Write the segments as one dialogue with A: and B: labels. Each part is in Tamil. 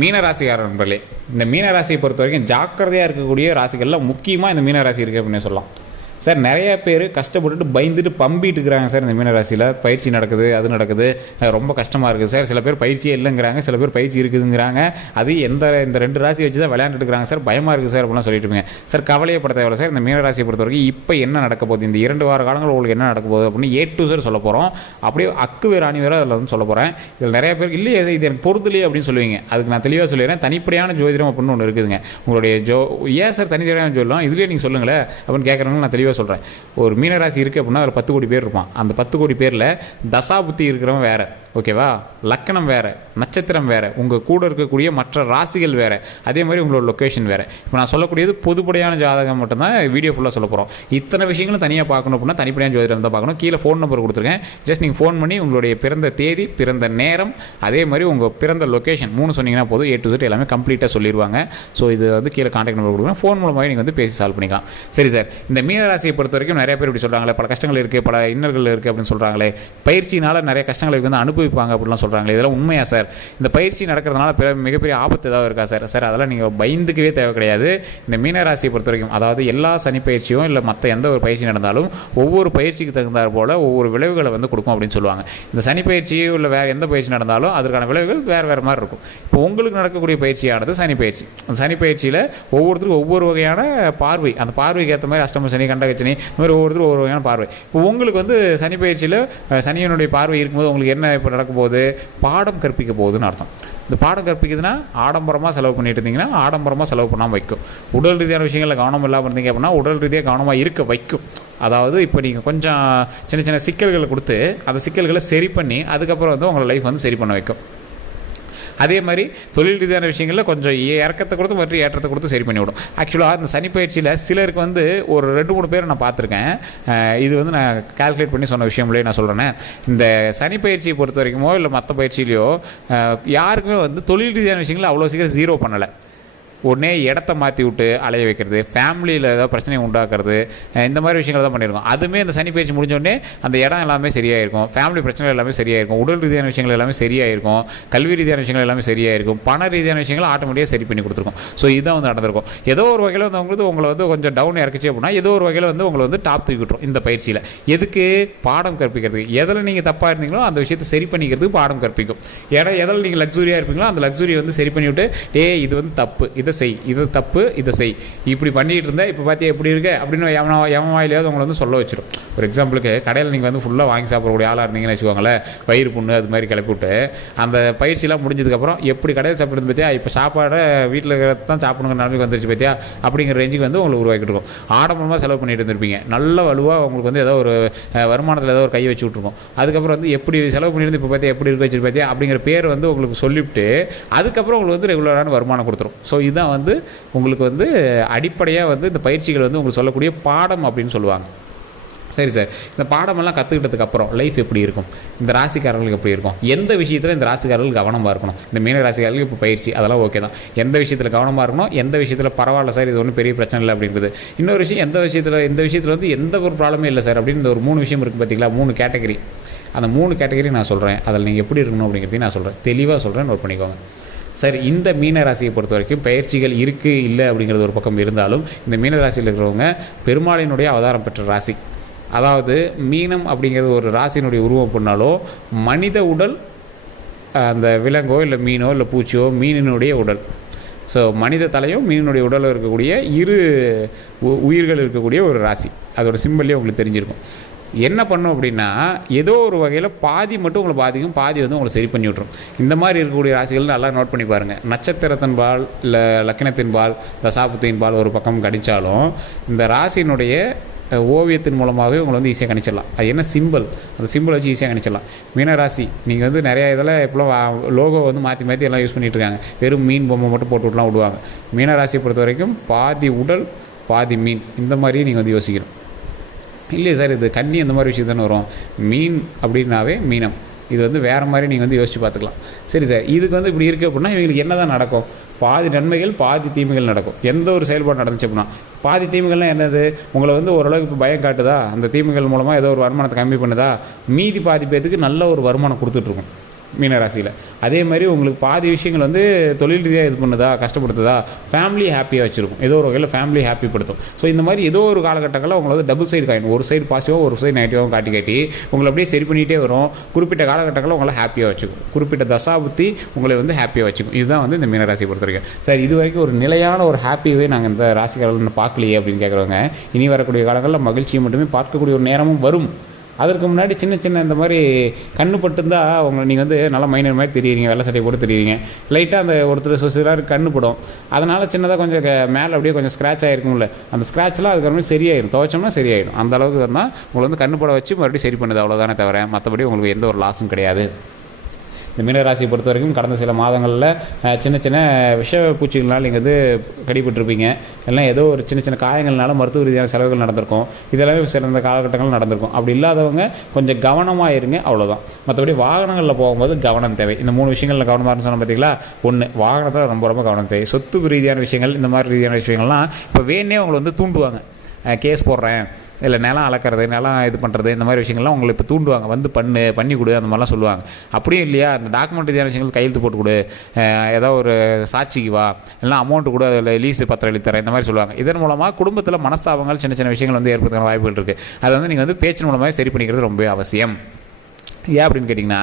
A: மீனராசிக்கார நண்பர்களே இந்த மீனராசியை பொறுத்த வரைக்கும் ஜாக்கிரதையாக இருக்கக்கூடிய ராசிகளில் முக்கியமாக இந்த மீனராசி இருக்குது அப்படின்னு சொல்லலாம். சார் நிறைய பேர் கஷ்டப்பட்டுட்டு பயந்துட்டு பம்பிட்டு இருக்கிறாங்க சார் இந்த மீனராசியில். பயிற்சி நடக்குது அது நடக்குது. ரொம்ப கஷ்டமாக இருக்குது சார். சில பேர் பயிற்சியே இல்லைங்கிறாங்க சில பேர் பயிற்சி இருக்குதுங்கிறாங்க. அது எந்த இந்த ரெண்டு ராசி வச்சு தான் விளையாண்டுட்டு சார். பயமாக இருக்குது சார் அப்படிலாம் சொல்லிட்டு இருப்பீங்க சார் கவலையப்பட தேவையில்ல சார்? இந்த மீனராசியை பொறுத்த வரைக்கும் இப்போ என்ன நடக்க போகுது? இந்த இரண்டு வார காலங்கள் உங்களுக்கு என்ன நடக்க போகுது அப்படின்னு ஏ டு சார் சொல்ல போகிறோம் அப்படியே அக்கு வேறு அணி வேறு அதில் வந்து சொல்ல போகிறேன் இதில் நிறைய பேர் இல்லையே இது இது எனக்கு பொருத்தலையே அப்படின்னு சொல்லுவீங்க. அதுக்கு நான் தெளிவாக சொல்லிடுறேன். தனிப்படையான ஜோதிடம் அப்படின்னு ஒன்று இருக்குதுங்க. உங்களுடைய ஜோ ஏன் சார் தனித்தனியான ஜோதிடம்? இதுலேயே நீங்கள் சொல்லுங்களேன் அப்படின்னு கேட்குறவங்க நான் தெளிவாக சொல்கிறேன் ஒரு மீனராசி இருக்குது அப்படின்னா அதில் பத்து கோடி பேர் இருப்பான். அந்த பத்து கோடி பேரில் தசாபுத்தி இருக்கிறவன் வேறு. ஓகேவா? லக்கணம் வேறு நட்சத்திரம் வேறு உங்கள் கூட இருக்கக்கூடிய மற்ற ராசிகள் வேறு அதே மாதிரி உங்களோட லொக்கேஷன் வேறு. இப்போ நான் சொல்லக்கூடியது பொதுப்படையான ஜாதகம் மட்டும்தான் வீடியோ ஃபுல்லாக சொல்ல போகிறோம் இத்தனை விஷயங்களும் தனியாக பார்க்கணும் அப்படின்னா தனிப்படையான ஜோதிடம் தான் பார்க்கணும். கீழே ஃபோன் நம்பர் கொடுத்துருக்கேன். ஜஸ்ட் நீங்கள் ஃபோன் பண்ணி உங்களுடைய பிறந்த தேதி பிறந்த நேரம் அதே மாதிரி உங்கள் பிறந்த லொக்கேஷன் மூணு சொன்னீங்கன்னா போதும் ஏ டு செட் எல்லாமே கம்ப்ளீட்டாக சொல்லிடுவாங்க ஸோ இது வந்து கீழே கான்டாக்ட் நம்பர் கொடுக்குறேன். ஃபோன் மூலமாக நீங்கள் வந்து பேசி சால்வ் பண்ணிக்கலாம். சரி சார் இந்த மீனராசியை பொறுத்த வரைக்கும் நிறைய பேர் இப்படி சொல்கிறாங்களே பல கஷ்டங்கள் இருக்குது பல இன்னல்கள் இருக்குது அப்படின்னு சொல்கிறாங்களே பயிற்சியினால் நிறைய கஷ்டங்களை வந்து அனுபவிப்பாங்க அப்படிலாம் சொல்கிறாங்களே இதெல்லாம் உண்மையா சார்? இந்த பயிற்சி நடக்கிறதுனால பிற- மிகப்பெரிய ஆபத்து ஏதாவது இருக்கா சார்? சார் அதெல்லாம் நீங்கள் பயந்துக்கவே தேவை கிடையாது. இந்த மீனராசியை பொறுத்த வரைக்கும் அதாவது எல்லா சனி பயிற்சியும் இல்லை மற்ற எந்த ஒரு பயிற்சி நடந்தாலும் ஒவ்வொரு பயிற்சிக்கு தகுந்தாற் போல் ஒவ்வொரு விளைவுகளை வந்து கொடுக்கும் அப்படின்னு சொல்லுவாங்க. இந்த சனி பயிற்சி இல்லை வேறு எந்த பயிற்சி நடந்தாலும் அதற்கான விளைவுகள் வேறு வேறு மாதிரி இருக்கும். இப்போ உங்களுக்கு நடக்கக்கூடிய பயிற்சியானது சனி பயிற்சி. அந்த சனி பயிற்சியில் ஒவ்வொருத்தருக்கும் ஒவ்வொரு வகையான பார்வை. அந்த பார்வைக்கு ஏற்ற மாதிரி அஷ்டம சனி கண்டகச்சனி இந்த மாதிரி ஒவ்வொருத்தரும் ஒவ்வொரு வகையான பார்வை. இப்போ உங்களுக்கு வந்து சனி பயிற்சியில் சனியனுடைய பார்வை இருக்கும்போது உங்களுக்கு என்ன இப்போ நடக்க போகுது பாடம் கற்பிக்க போகுதுன்னு அர்த்தம். இந்த பாடம் கற்பிக்குதுன்னா ஆடம்பரமாக செலவு பண்ணிட்டு இருந்தீங்கன்னா ஆடம்பரமாக செலவு பண்ணாமல் வைக்கும். உடல் ரீதியான விஷயங்களில் கவனம் இல்லாமல் இருந்தீங்க அப்படின்னா உடல் ரீதியாக கவனமாக இருக்க வைக்கும். அதாவது இப்போ நீங்கள் கொஞ்சம் சின்ன சின்ன சிக்கல்களை கொடுத்து அந்த சிக்கல்களை சரி பண்ணி அதுக்கப்புறம் வந்து உங்களை லைஃப் வந்து சரி பண்ண வைக்கும். அதே மாதிரி தொழில் ரீதியான விஷயங்களில் கொஞ்சம் இறக்கத்தை கொடுத்து மற்றும் ஏற்றத்தை கொடுத்து சரி பண்ணிவிடும். ஆக்சுவலாக அந்த சனி பயிற்சியில் சிலருக்கு வந்து ஒரு ரெண்டு மூணு பேர் நான் பார்த்துருக்கேன். இது வந்து நான் கால்குலேட் பண்ணி சொன்ன விஷயம்லேயே நான் சொல்கிறேன் இந்த சனி பயிற்சியை பொறுத்த வரைக்குமோ இல்லை மற்ற பயிற்சியிலையோ யாருக்குமே வந்து தொழில் ரீதியான விஷயங்களை அவ்வளோ சீக்கிரம் ஜீரோ பண்ணலை. உடனே இடத்த மாற்றி விட்டு அலைய வைக்கிறது ஃபேமிலியில் ஏதாவது பிரச்சனை உண்டாக்குறது இந்த மாதிரி விஷயங்கள் தான் பண்ணியிருக்கோம். அதுவுமே இந்த சனி பயிற்சி முடிஞ்சோடனே அந்த இடம் எல்லாமே சரியாயிருக்கும். ஃபேமிலி பிரச்சனைகள் எல்லாமே சரியாயிருக்கும். உடல் ரீதியான விஷயங்கள் எல்லாமே சரியாயிருக்கும். கல்வி ரீதியான விஷயங்கள் எல்லாமே சரியாயிருக்கும். பண ரீதியான விஷயங்கள் ஆட்டோமேட்டிக்காக சரி பண்ணி கொடுத்துருக்கும். ஸோ இதுதான் வந்து நடந்திருக்கும். ஏதோ ஒரு வகையில் வந்து உங்களுக்கு உங்களை வந்து கொஞ்சம் டவுன் இறக்குச்சு அப்படின்னா ஏதோ ஒரு வகையில் வந்து உங்களை வந்து டாப் தூக்கி விட்டுரும் இந்த பயிற்சியில். எதுக்கு? பாடம் கற்பிக்கிறதுக்கு. எதில் நீங்கள் தப்பாக இருந்தீங்களோ அந்த விஷயத்தை சரி பண்ணிக்கிறதுக்கு பாடம் கற்பிக்கும். ஏன்னா எதில் நீங்கள் லக்ஸுரியாக இருப்பீங்களோ அந்த லக்ஸுரியை வந்து சரி பண்ணிவிட்டு டே இது வந்து தப்பு. இதை செய். இது தப்பு இதை செய். இப்படி பண்ணிகிட்டு இருந்தால் இப்போ பார்த்தியா எப்படி இருக்க? அப்படின்னு எவனா எவன் வாயிலையாவது உங்களை வந்து சொல்ல வச்சிடும் ஒரு எக்ஸாம்பிளுக்கு கடையில் நீங்கள் வந்து ஃபுல்லாக வாங்கி சாப்பிடக்கூடிய ஆளாக இருந்தீங்கன்னு வச்சுக்கோங்களேன் வயிறு புண்ணு அது மாதிரி கிளப்பி விட்டு அந்த பயிற்சியெலாம் முடிஞ்சதுக்கப்புறம் எப்படி கடையில் சாப்பிடுறது பார்த்தியா இப்போ சாப்பாடை வீட்டில் இருக்கிறது தான் சாப்பிடுங்கிற நிலைமைக்கு வந்துருச்சு பார்த்தியா அப்படிங்கிற ரேஞ்சுக்கு வந்து உங்களுக்கு உருவாக்கிட்டு இருக்கும். ஆடம்பரமாக செலவு பண்ணிட்டு இருந்திருப்பீங்க. நல்ல வலுவாக உங்களுக்கு வந்து ஏதோ ஒரு வருமானத்தில் ஏதோ ஒரு கை வச்சு விட்ருக்கோம் அதுக்கப்புறம் வந்து எப்படி செலவு பண்ணியிருந்து இப்போ பார்த்தியா எப்படி இருக்க வச்சிரு பார்த்தியா அப்படிங்கிற பேர் வந்து உங்களுக்கு சொல்லிவிட்டு அதுக்கப்புறம் உங்களுக்கு வந்து ரெகுலரான வருமானம் கொடுத்துரும். ஸோ இதுதான் வந்து உங்களுக்கு வந்து அடிப்படையாக வந்து இந்த பயிற்சிகள் வந்து உங்களுக்கு சொல்லக்கூடிய பாடம் அப்படின்னு சொல்லுவாங்க. சரி சார் இந்த பாடமெல்லாம் கற்றுக்கிட்டதுக்கப்புறம் லைஃப் எப்படி இருக்கும்? இந்த ராசிக்காரர்களுக்கு எப்படி இருக்கும்? எந்த விஷயத்தில் இந்த ராசிக்காரர்கள் கவனமாக இருக்கணும்? இந்த மீன ராசிக்காரர்களுக்கு இப்போ பயிற்சி அதெல்லாம் ஓகே தான். எந்த விஷயத்தில் கவனமாக இருக்கணும்? எந்த விஷயத்தில் பரவாயில்ல சார் இது ஒன்றும் பெரிய பிரச்சனை இல்லை அப்படின்றது. இன்னொரு விஷயம் எந்த விஷயத்தில் இந்த விஷயத்தில் வந்து எந்த ஒரு ப்ராப்ளமே இல்லை சார் அப்படின்னு இந்த ஒரு மூணு விஷயம் இருக்குது பார்த்தீங்களா மூணு கேட்டகரி அந்த மூணு கேட்டகரி நான் சொல்கிறேன் அதில் நீங்கள் எப்படி இருக்கணும் அப்படிங்கிறதையும் நான் சொல்கிறேன் தெளிவாக சொல்கிறேன் நோட் பண்ணிக்கோங்க. சரி இந்த மீன ராசியை பொறுத்த வரைக்கும் பயிற்சிகள் இருக்குது இல்லை அப்படிங்கிறது ஒரு பக்கம் இருந்தாலும் இந்த மீன ராசியில் இருக்கிறவங்க பெருமாளினுடைய அவதாரம் பெற்ற ராசி. அதாவது மீனம் அப்படிங்கிறது ஒரு ராசியினுடைய உருவம் பண்ணாலோ மனித உடல் அந்த விலங்கோ இல்லை மீனோ இல்லை பூச்சியோ மீனினுடைய உடல். ஸோ மனித தலையும் மீனினுடைய உடலும் இருக்கக்கூடிய இரு உ- உயிர்கள் இருக்கக்கூடிய ஒரு ராசி. அதோட சிம்பிளே உங்களுக்கு தெரிஞ்சிருக்கும். என்ன பண்ணும் அப்படின்னா ஏதோ ஒரு வகையில் பாதி மட்டும் உங்களை பாதிக்கும் பாதி வந்து உங்களை சரி பண்ணி விட்ரும் இந்த மாதிரி இருக்கக்கூடிய ராசிகள் நல்லா நோட் பண்ணி பாருங்கள் நட்சத்திரத்தின் பால் இல்லை லக்கினத்தின் பால் தசாபத்தின் பால் ஒரு பக்கம் கடித்தாலும் இந்த ராசியினுடைய ஓவியத்தின் மூலமாகவே உங்களை வந்து ஈஸியாக கணிச்சிடலாம். அது என்ன சிம்பிள் அந்த சிம்பிள் வச்சு ஈஸியாக கணிச்சிடலாம். மீனராசி நீங்கள் வந்து நிறையா இதில் இப்போலாம் லோகோ வந்து மாற்றி மாற்றி எல்லாம் யூஸ் பண்ணிட்டு இருக்காங்க. வெறும் மீன் பொம்மை மட்டும் போட்டு விட்டுலாம் விடுவாங்க. மீனராசியை பொறுத்த வரைக்கும் பாதி உடல் பாதி மீன். இந்த மாதிரி நீங்கள் வந்து யோசிக்கணும். இல்லையே சார் இது கண்ணி அந்த மாதிரி விஷயம் தானே வரும். மீன் அப்படின்னாவே மீனம். இது வந்து வேறு மாதிரி நீங்கள் வந்து யோசிச்சு பார்த்துக்கலாம். சரி சார் இதுக்கு வந்து இப்படி இருக்குது அப்படின்னா இவங்களுக்கு என்ன தான் நடக்கும்? பாதி நன்மைகள் பாதி தீமைகள் நடக்கும். எந்த ஒரு செயல்பாடு நடந்துச்சு அப்படின்னா பாதி தீமைகள்லாம் என்னது? உங்களை வந்து ஓரளவுக்கு இப்போ பயம் காட்டுதா? அந்த தீமைகள் மூலமாக ஏதோ ஒரு வருமானத்தை கம்மி பண்ணுதா? மீதி பாதி பேத்துக்கு நல்ல ஒரு வருமானம் கொடுத்துட்ருக்கும் மீனராசியில். அதே மாதிரி உங்களுக்கு பாதி விஷயங்கள் வந்து தொழில் ரீதியாக இது பண்ணுதா கஷ்டப்படுத்துதா ஃபேமிலி ஹாப்பியாக வச்சுருக்கும். ஏதோ ஒரு வகையில் ஃபேமிலி ஹாப்பி படுத்தும் ஸோ இந்த மாதிரி ஏதோ ஒரு காலகட்டங்களில் உங்களை வந்து டபுள் சைடு காயின் ஒரு சைடு பாசிட்டிவாக ஒரு சைடு நெகட்டிவாகவும் காட்டி காட்டி உங்களை அப்படியே சரி பண்ணிகிட்டே வரும். குறிப்பிட்ட காலகட்டங்களில் உங்களை ஹாப்பியாக வச்சுக்கும். குறிப்பிட்ட தசாபுத்தி உங்களை வந்து ஹாப்பியாக வச்சுக்கும். இதுதான் வந்து இந்த மீனராசி பொறுத்த வரைக்கும் சார் இது வரைக்கும் ஒரு நிலையான ஒரு ஹாப்பியவே நாங்கள் இந்த ராசிக்காரர்கள் பார்க்கலையே அப்படின்னு கேட்குறவங்க இனி வரக்கூடிய காலங்களில் மகிழ்ச்சியை மட்டுமே பார்க்கக்கூடிய ஒரு நேரமும் வரும். அதற்கு முன்னாடி சின்ன சின்ன இந்த மாதிரி கண்ணு பட்டுருந்தா உங்களை நீங்கள் வந்து நல்லா மைனர் மாதிரி தெரியுறீங்க வெள்ளை சட்டை போட்டு தெரியுறீங்க. லைட்டாக அந்த ஒருத்தர் சுசிலாக கண்ணு படும். அதனால் சின்னதாக கொஞ்சம் மேலே அப்படியே கொஞ்சம் ஸ்க்ராட்ச் ஆகிருக்கும்ல அந்த ஸ்க்ராட்ச்லாம் அதுக்கப்புறம் சரியாயிடும் துவைச்சோம்னா சரியாயிடும் அந்த அளவுக்கு தான் உங்களை வந்து கண்ணு பட வச்சு மறுபடியும் சரி பண்ணுது அவ்வளோதானே தவிர மற்றபடி உங்களுக்கு எந்த ஒரு லாஸும் கிடையாது. இந்த மீனராசியை பொறுத்த வரைக்கும் கடந்த சில மாதங்களில் சின்ன சின்ன விஷ பூச்சிகளால் நீங்கள் வந்து கடிபட்டிருப்பீங்க. இல்லைன்னா ஏதோ ஒரு சின்ன சின்ன காயங்கள்னால மருத்துவ ரீதியான செலவுகள் நடந்திருக்கும். இதெல்லாமே சிறந்த காலகட்டங்கள் நடந்திருக்கும். அப்படி இல்லாதவங்க கொஞ்சம் கவனமாக இருங்க அவ்வளோதான் மற்றபடி வாகனங்களில் போகும்போது கவனம் தேவை. இந்த மூணு விஷயங்களில் கவனமாக இருந்தாலும் பார்த்தீங்களா ஒன்று வாகனத்தில் ரொம்ப ரொம்ப கவனம் தேவை. சொத்து ரீதியான விஷயங்கள் இந்த மாதிரி ரீதியான விஷயங்கள்லாம் இப்போ வேணே உங்களை வந்து தூண்டுவாங்க. கேஸ் போடுறேன். இல்லை நிலம் அளக்கிறது நிலம் இது பண்ணுறது இந்த மாதிரி விஷயங்கள்லாம் உங்களை இப்போ தூண்டுவாங்க. வந்து பண்ணு பண்ணி கொடு அந்த மாதிரிலாம் சொல்லுவாங்க. அப்படியும் இல்லையா? அந்த டாக்குமெண்ட் ரீதியான விஷயங்கள் கையெழுத்து போட்டு கொடு. ஏதோ ஒரு சாட்சிக்கு வா. இல்லைனா அமௌண்ட் கூட அதில் லீஸு பத்திரம் எழுதித்தரேன் இந்த மாதிரி சொல்லுவாங்க. இதன் மூலமாக குடும்பத்தில் மனஸ்தாபங்கள் சின்ன சின்ன விஷயங்கள் வந்து ஏற்படுத்துகிற வாய்ப்புகள் இருக்குது அதை வந்து நீங்கள் வந்து பேச்சின் மூலமாக சரி பண்ணிக்கிறது ரொம்ப அவசியம். ஏன் அப்படின்னு கேட்டிங்கன்னா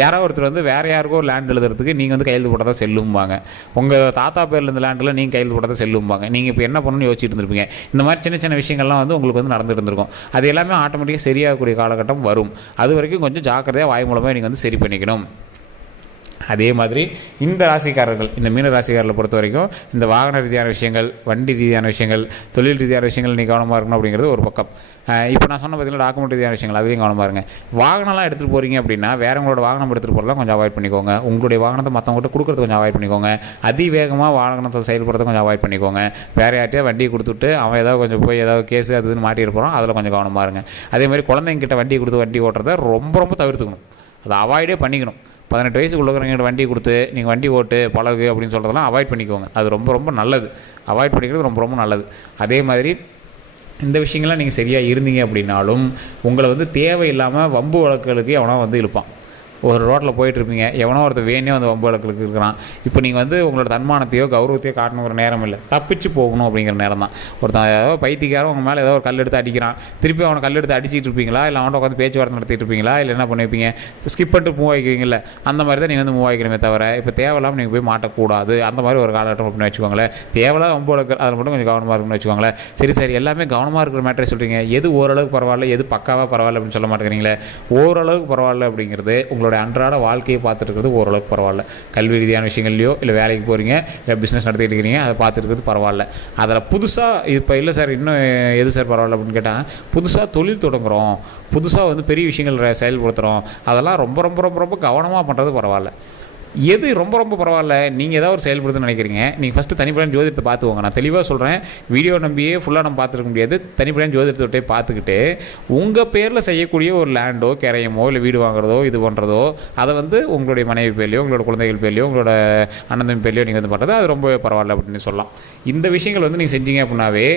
A: யாரோ ஒருத்தர் வந்து வேறு யாருக்கோ ஒரு லேண்ட் எழுதுறதுக்கு நீங்கள் வந்து கையெழுத்து போட்டால் தான் செல்லும்பாங்க. உங்கள் தாத்தா பேரில் இருந்த லேண்டில் நீங்கள் கையெழுத்து போட்டால் தான் செல்லும்பாங்க. நீங்கள் இப்போ என்ன பண்ணணும்னு யோசிச்சுட்டு இருந்திருப்பீங்க. இந்த மாதிரி சின்ன சின்ன விஷயங்கள்லாம் வந்து உங்களுக்கு வந்து நடந்துட்டு இருந்திருக்கும். அது எல்லாமே ஆட்டோமேட்டிக்காக சரியாகக்கூடிய காலகட்டம் வரும். அது வரைக்கும் கொஞ்சம் ஜாக்கிரதையாக வாய் மூலமாக நீங்கள் வந்து சரி பண்ணிக்கணும். அதே மாதிரி இந்த ராசிக்காரர்கள் இந்த மீன ராசிக்காரர்களை பொறுத்த வரைக்கும் இந்த வாகன ரீதியான விஷயங்கள் வண்டி ரீதியான விஷயங்கள் தொழில் ரீதியான விஷயங்கள் நீ கவனமாக இருக்கணும் அப்படிங்கிறது ஒரு பக்கம். இப்போ நான் சொன்ன பார்த்தீங்கன்னா டாக்குமெண்ட் ரீதியான விஷயங்கள் அதுலேயும் கவனமாக இருங்க. வாகனம்லாம் எடுத்துகிட்டு போகிறீங்க அப்படின்னா வேறவங்களோட வாகனம் எடுத்துகிட்டு போகிறலாம் கொஞ்சம் அவாய்ட் பண்ணிக்கோங்க. உங்களுடைய வாகனத்தை மற்றவங்கள்ட்ட கொடுக்குறது கொஞ்சம் அவாய்ட் பண்ணிக்கோங்க. அதிவேகமாக வாகனத்தை செயல்படுறத கொஞ்சம் அவாய்ட் பண்ணிக்கோங்க. வேறு யார்ட்டையா வண்டியை கொடுத்துட்டு அவன் ஏதாவது கொஞ்சம் போய் ஏதாவது கேஸ் அது இதுன்னு மாட்டிட்டு போகிறான் அதில் கொஞ்சம் கவனமாக இருங்க. அதே மாதிரி குழந்தைங்க கிட்ட வண்டி கொடுத்து வண்டி ஓட்டுறத ரொம்ப ரொம்ப தவிர்த்துக்கணும். அதை அவாய்டே பண்ணிக்கணும். பதினெட்டு வயசுக்குள்ளவங்க வண்டி கொடுத்து நீங்கள் வண்டி ஓட்டு பழகு அப்படின்னு சொல்கிறதெல்லாம் அவாய்ட் பண்ணிக்கோங்க. அது ரொம்ப ரொம்ப நல்லது. அவாய்ட் பண்ணிக்கிறது ரொம்ப ரொம்ப நல்லது. அதே மாதிரி இந்த விஷயங்கள்லாம் நீங்கள் சரியாக இருந்தீங்க அப்படின்னாலும் உங்களை வந்து தேவையில்லாமல் வம்பு வழக்குகளுக்கு அவனாக வந்து இழுப்பான். ஒரு ரோட்டில் போயிட்டுருப்பீங்க. எவனோ ஒருத்தர் வேணே வந்து வம்பு இருக்கிறான். இப்போ நீங்கள் வந்து உங்களோட தன்மானத்தையோ கௌரவத்தையோ காட்டணுங்கிற நேரம் இல்லை. தப்பிச்சு போகணும் அப்படிங்கிற நேரம் தான். ஒருத்தன் ஏதோ பைத்தியக்காரன் உங்கள் மேலே ஏதோ ஒரு கல் எடுத்து அடிக்கிறான். திருப்பி அவனை கல் எடுத்து அடிச்சிட்டு இருப்பீங்களா இல்லை அவன்கிட்ட உட்காந்து பேச்சுவார்த்தை நடத்திட்டு இருப்பீங்களா இல்லை என்ன பண்ணுவீங்க ஸ்கிப் பண்ணிட்டு மூவ் ஆகிக்குவீங்கள அந்த மாதிரி தான் நீங்கள் வந்து மூவ் ஆகிக்கிறமே தவிர இப்போ தேவையில்லாமல் நீங்கள் போய் மாட்டக்கூடாது. அந்த மாதிரி ஒரு காலகட்டம் அப்படின்னு வச்சுக்கோங்களேன். தேவையில்லாத வம்பு அதில் மட்டும் கொஞ்சம் கவனமாக இருக்குன்னு வச்சுக்கோங்களேன். சரி சரி எல்லாமே கவனமாக இருக்கிற மேட்டரை சொல்கிறீங்க எது ஓரளவுக்கு பரவாயில்ல எது பக்காவாக பரவாயில்ல அப்படின்னு சொல்ல மாட்டேங்கிறீங்களே. ஓரளவுக்கு பரவாயில்ல அப்படிங்கிறது உங்களுடைய அன்றாட வாழ்க்கையை பார்த்துட்டு இருக்கிறது ஓரளவுக்கு பரவாயில்ல. கல்வி ரீதியான விஷயங்கள்லையோ இல்லை வேலைக்கு போகிறீங்க இல்லை பிஸ்னஸ் நடத்திட்டு இருக்கிறீங்க அதை பார்த்துருக்கிறது பரவாயில்ல. அதில் புதுசாக இப்போ இல்லை சார் இன்னும் எது சார் பரவாயில்ல அப்படின்னு கேட்டால் புதுசாக தொழில் தொடங்குறோம். புதுசாக வந்து பெரிய விஷயங்கள் செயல்படுத்துகிறோம் அதெல்லாம் ரொம்ப ரொம்ப ரொம்ப ரொம்ப கவனமாக பண்ணுறது பரவாயில்ல. எது ரொம்ப ரொம்ப பரவாயில்ல நீங்கள் ஏதாவது ஒரு செயல்படுதுன்னு நினைக்கிறீங்க. நீங்கள் ஃபஸ்ட்டு தனிப்படையான ஜோதிடத்தை பார்த்துக்கோங்க. நான் தெளிவாக சொல்கிறேன் வீடியோ நம்பியே ஃபுல்லாக நம்ம பார்த்துருக்க முடியாது. தனிப்படையான ஜோதிடத்தை பார்த்துக்கிட்டு உங்கள் பேரில் செய்யக்கூடிய ஒரு லேண்டோ கிரையமோ இல்லை வீடு வாங்குறதோ இது பண்ணுறதோ அதை வந்து உங்களுடைய மனைவி பேர்லையோ உங்களோட குழந்தைகள் பேர்லையோ உங்களோட அண்ணன் பேர்லையோ நீங்கள் வந்து பண்ணுறது அது ரொம்ப பரவாயில்ல அப்படின்னு சொல்லலாம். இந்த விஷயங்கள் வந்து நீங்கள் செஞ்சீங்க அப்படின்னாவே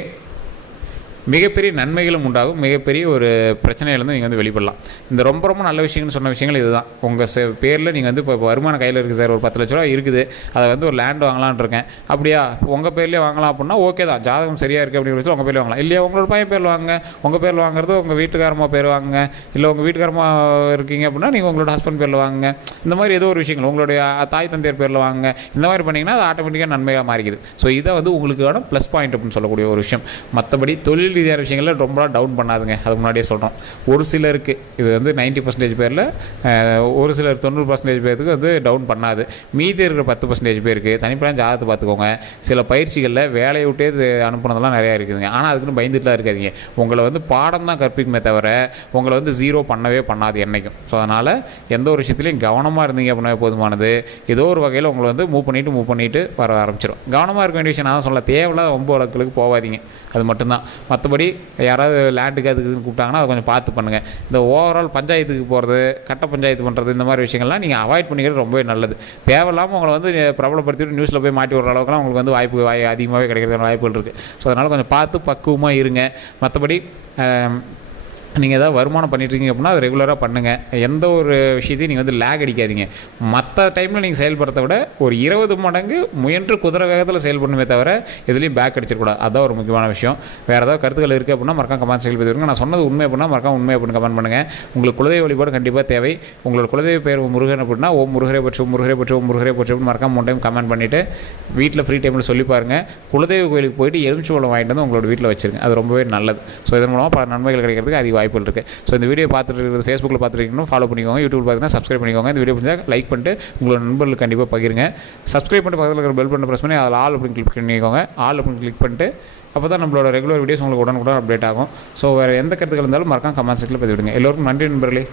A: மிகப்பெரிய நன்மைகளும் உண்டாகும். மிகப்பெரிய ஒரு பிரச்சனையிலேருந்து நீங்கள் வந்து வெளிப்படலாம். இந்த ரொம்ப ரொம்ப நல்ல விஷயம்னு சொன்ன விஷயங்கள் இதுதான். உங்கள் செ பேரில் நீங்கள் வந்து இப்போ வருமானம் கையில் இருக்குது சார். ஒரு பத்து லட்ச ரூபா இருக்குது. அதை வந்து ஒரு லேண்ட் வாங்கலாம்னு இருக்கேன். அப்படியா? உங்கள் பேர்லேயே வாங்கலாம் அப்படின்னா ஓகே தான். ஜாதகம் சரியாக இருக்குது அப்படிங்கிற பட்சத்தில் உங்கள் பேர்லேயே வாங்கலாம். இல்லையா உங்களோட பையன் பேரில் வாங்க உங்கள் பேரில் வாங்குறது உங்கள் வீட்டுக்காரமா பேர் வாங்க இல்லை உங்கள் வீட்டுக்காரமா இருக்கீங்க அப்படின்னா நீங்கள் உங்களோட ஹஸ்பண்ட் பேரில் வாங்க இந்த மாதிரி ஏதோ ஒரு விஷயங்கள். உங்களுடைய தாய் தந்தையர் பேரில் வாங்க இந்த மாதிரி பண்ணிங்கன்னா அது ஆட்டோமேட்டிக்காக நன்மையாக மாறிக்குது. ஸோ இதை வந்து உங்களுக்கான ப்ளஸ் பாயிண்ட் அப்படின்னு சொல்லக்கூடிய ஒரு விஷயம். மற்றபடி தொழில் ரீதியான விஷயங்களில் ரொம்ப டவுன் பண்ணாதுங்க. அதுக்கு முன்னாடியே சொல்கிறோம் ஒரு சிலருக்கு இது வந்து நைன்ட்டி பர்சன்டேஜ் பேரில் ஒரு சிலர் தொண்ணூறு பர்சன்டேஜ் பேருக்கு வந்து டவுன் பண்ணாது. மீதி இருக்கிற பத்து பர்சன்டேஜ் பேருக்கு தனிப்படையான ஜாதகத்தை பார்த்துக்கோங்க. சில பயிற்சிகளில் வேலையை விட்டே இது அனுப்புனதெல்லாம் நிறையா இருக்குதுங்க. ஆனால் அதுக்குன்னு பயந்துட்டுலாம் இருக்காதீங்க. உங்களை வந்து பாடம் தான் கற்பிக்குமே தவிர உங்களை வந்து ஜீரோ பண்ணவே பண்ணாது என்றைக்கும் ஸோ அதனால் எந்த ஒரு விஷயத்துலையும் கவனமாக இருந்தீங்க அப்படின்னா போதுமானது. ஏதோ ஒரு வகையில் உங்களை வந்து மூவ் பண்ணிவிட்டு மூவ் பண்ணிவிட்டு வர ஆரம்பிச்சிடும் கவனமாக இருக்க வேண்டிய விஷயம் நான் சொல்ல தேவையில்லாத ரொம்ப வழக்குகளுக்கு போகாதீங்க. அது மட்டும்தான். மற்றபடி யாராவது லேண்டுக்கு அதுக்கு கூப்பிட்டாங்கன்னா அதை கொஞ்சம் பார்த்து பண்ணுங்கள் இந்த ஓவரால் பஞ்சாயத்துக்கு போகிறது கட்ட பஞ்சாயத்து பண்ணுறது இந்த மாதிரி விஷயங்கள்லாம் நீங்கள் அவாய்ட் பண்ணிக்கிறது ரொம்பவே நல்லது. தேவையில்லாமல் உங்களை வந்து பிரபலப்படுத்திட்டு நியூஸில் போய் மாட்டி விடுற அளவுக்குலாம் உங்களுக்கு வந்து வாய்ப்பு வாய் அதிகமாகவே கிடைக்கிறதுக்கான வாய்ப்புகள் இருக்குது ஸோ அதனால் கொஞ்சம் பார்த்து பக்குவமாக இருங்க. மற்றபடி நீங்கள் ஏதாவது வருமானம் பண்ணிட்டு இருக்கீங்க அப்படின்னா அது ரெகுலராக பண்ணுங்கள் எந்த ஒரு விஷயத்தையும் நீங்கள் வந்து லேக் அடிக்காதீங்க. மற்ற டைமில் நீங்கள் செயல்படுறத விட ஒரு இருபது மடங்கு முயன்று குதிரை வேகத்தில் செயல்படணுமே தவிர எதுலேயும் பேக் அடிச்சிடக்கூடாது. அதுதான் ஒரு முக்கியமான விஷயம். வேறு ஏதாவது கருத்துக்கள் இருக்குது அப்படின்னா மறக்காம கமெண்ட் செயல் நான் சொன்னது உண்மை அப்படின்னா மறக்காம உண்மை அப்படின்னு கமெண்ட் பண்ணுங்கள் உங்களுக்கு குலதெய்வ வழிபாடு கண்டிப்பாக தேவை. உங்களோட குலதெய்வ பேர் முருகன் அப்படின்னா ஓ முருகரை பற்றி முருகரை பற்றி ஓ முருகரை பற்றி அப்படின்னு மறக்காம மூணு டைம் கமெண்ட் பண்ணிவிட்டு வீட்டில் ஃப்ரீ டைமில் சொல்லி பாருங்கள் குலதெய்வ கோயிலுக்கு போயிட்டு எலுமிச்சம்பழம் வாங்கிட்டு வந்து உங்களோட வீட்டில் வச்சுருங்க. அது ரொம்பவே நல்லது. ஸோ இதன் மூலமாக பல நன்மைகள் கிடைக்கிறதுக்கு அதிக வாய்ப்புகள் இருக்குது ஸோ இந்த வீடியோ பார்த்துட்டு இருக்கிறது ஃபேஸ்புக்கில் பார்த்துருக்கீங்கன்னா ஃபாலோ பண்ணிக்கோங்க. யூடியூப் பார்த்தீங்கன்னா சப்ஸ்கிரைப் பண்ணிக்கோங்க. இந்த வீடியோ பிடிச்சா லைக் பண்ணிட்டு உங்களோட நண்பர்களுக்கு கண்டிப்பாக பகிருங்க. சப்ஸ்கிரைப் பண்ணி பக்கத்தில் இருக்கிற பெல் பண்ண ப்ரெஸ் பண்ணி அதில் ஆல் அப்படின்னு கிளிக் பண்ணிக்கோங்க. ஆல் அப்படின்னு கிளிக் பண்ணிட்டு அப்போ தான் நம்மளோட ரெகுலர் வீடியோஸ் உங்களுக்கு உடனுக்குடன் அப்டேட் ஆகும். ஸோ வேறு எந்த கருத்துக்கள் இருந்தாலும் மறக்காம கமெண்ட் செக்ஷனில் பதிவிடுங்க. எல்லோருக்கும் நன்றி நண்பர்களே.